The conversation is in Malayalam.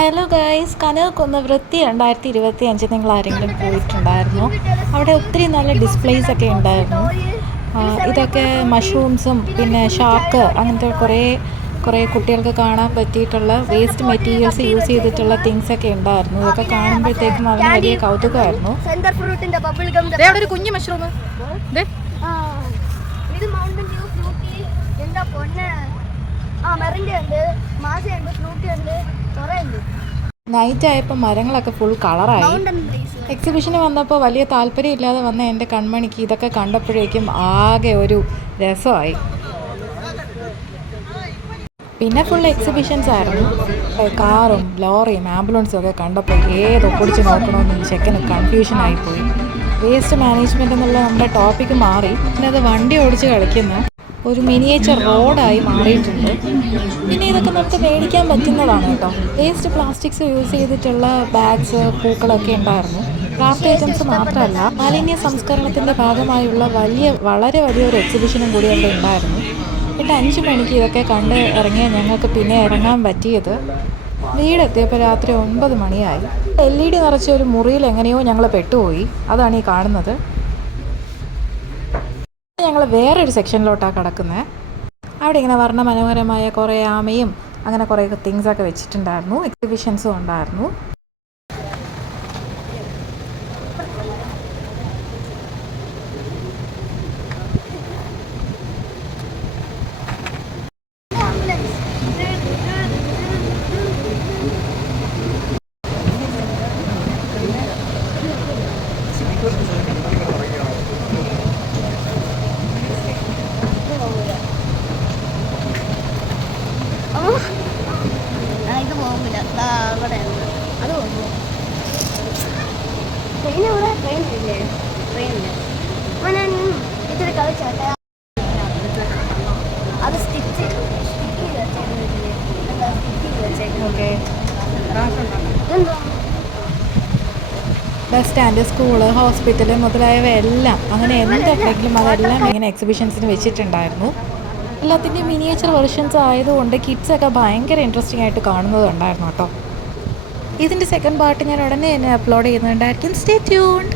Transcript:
ഹലോ ഗായ്സ്, കനകക്കുന്ന് വൃത്തി 2025 നിങ്ങൾ ആരെങ്കിലും പോയിട്ടുണ്ടായിരുന്നോ? അവിടെ ഒത്തിരി നല്ല ഡിസ്പ്ലേസ് ഒക്കെ ഉണ്ടായിരുന്നു. ഇതൊക്കെ മഷ്റൂംസും പിന്നെ ഷാർക്ക് അങ്ങനത്തെ കുറേ കുറേ കുട്ടികൾക്ക് കാണാൻ പറ്റിയിട്ടുള്ള വേസ്റ്റ് മെറ്റീരിയൽസ് യൂസ് ചെയ്തിട്ടുള്ള തിങ്സ് ഒക്കെ ഉണ്ടായിരുന്നു. ഇതൊക്കെ കാണുമ്പോഴത്തേക്കും അവന് വലിയ കൗതുകമായിരുന്നു. അവിടെ ഒരു കുഞ്ഞു മഷ്റൂം നൈറ്റ് ആയപ്പോൾ മരങ്ങളൊക്കെ ഫുൾ കളറായി. എക്സിബിഷന് വന്നപ്പോൾ വലിയ താല്പര്യമില്ലാതെ വന്ന എൻ്റെ കൺമണിക്ക് ഇതൊക്കെ കണ്ടപ്പോഴേക്കും ആകെ ഒരു രസമായി. പിന്നെ ഫുൾ എക്സിബിഷൻസ് ആയിരുന്നു. കാറും ലോറിയും ആംബുലൻസും ഒക്കെ കണ്ടപ്പോൾ ഏതൊപ്പിടിച്ച് നോക്കണമെന്ന് ചെക്കന് കൺഫ്യൂഷനായിപ്പോയി. വേസ്റ്റ് മാനേജ്മെൻറ്റ് എന്നുള്ള നമ്മുടെ ടോപ്പിക്ക് മാറി പിന്നെ അത് വണ്ടി ഓടിച്ച് കളിക്കുന്ന ഒരു മിനിയേച്ചർ റോഡായി മാറിയിട്ടുണ്ട്. പിന്നെ ഇതൊക്കെ നമുക്ക് മേടിക്കാൻ പറ്റുന്നതാണ് കേട്ടോ. വേസ്റ്റ് പ്ലാസ്റ്റിക്സ് യൂസ് ചെയ്തിട്ടുള്ള ബാഗ്സ്, പൂക്കളൊക്കെ ഉണ്ടായിരുന്നു. ക്രാഫ്റ്റ് ഐറ്റംസ് മാത്രമല്ല, മാലിന്യ സംസ്കരണത്തിൻ്റെ ഭാഗമായുള്ള വളരെ വലിയൊരു എക്സിബിഷനും കൂടി അവിടെ ഉണ്ടായിരുന്നു. പിന്നെ 5 മണിക്ക് ഇതൊക്കെ കണ്ട് ഇറങ്ങിയ ഞങ്ങൾക്ക് പിന്നെ ഇറങ്ങാൻ പറ്റിയത് വീടെത്തിയപ്പോൾ രാത്രി 9 മണിയായി. LED നിറച്ച ഒരു മുറിയിൽ എങ്ങനെയോ ഞങ്ങൾ പെട്ടുപോയി. അതാണ് ഈ കാണുന്നത്. ഞങ്ങൾ വേറൊരു സെക്ഷനിലോട്ടാണ് കിടക്കുന്നത്. അവിടെ ഇങ്ങനെ വർണ്ണമനോഹരമായ കുറേ ആമയും അങ്ങനെ കുറേ തിങ്സൊക്കെ വെച്ചിട്ടുണ്ടായിരുന്നു. എക്സിബിഷൻസും ഉണ്ടായിരുന്നു. ഇത് പോകില്ല, അവിടെ അത് പോകുന്നു. ട്രെയിനില്ലേ ഞാൻ ഇച്ചിരി കളിച്ചോട്ടെ. അത് stitch bus stand, school, hospital മുതലായവയെല്ലാം അങ്ങനെ എന്തുണ്ടെങ്കിലും അതെല്ലാം ഇങ്ങനെ എക്സിബിഷൻസിന് വെച്ചിട്ടുണ്ടായിരുന്നു. എല്ലാത്തിൻ്റെയും മിനിയേച്ചർ വെർഷൻസ് ആയതുകൊണ്ട് കിഡ്സൊക്കെ ഭയങ്കര ഇൻട്രസ്റ്റിംഗ് ആയിട്ട് കാണുന്നതുണ്ടായിരുന്നു കേട്ടോ. ഇതിൻ്റെ സെക്കൻഡ് പാർട്ട് ഞാൻ ഉടനെ തന്നെ അപ്ലോഡ് ചെയ്യുന്നുണ്ടായിരിക്കും. Stay tuned.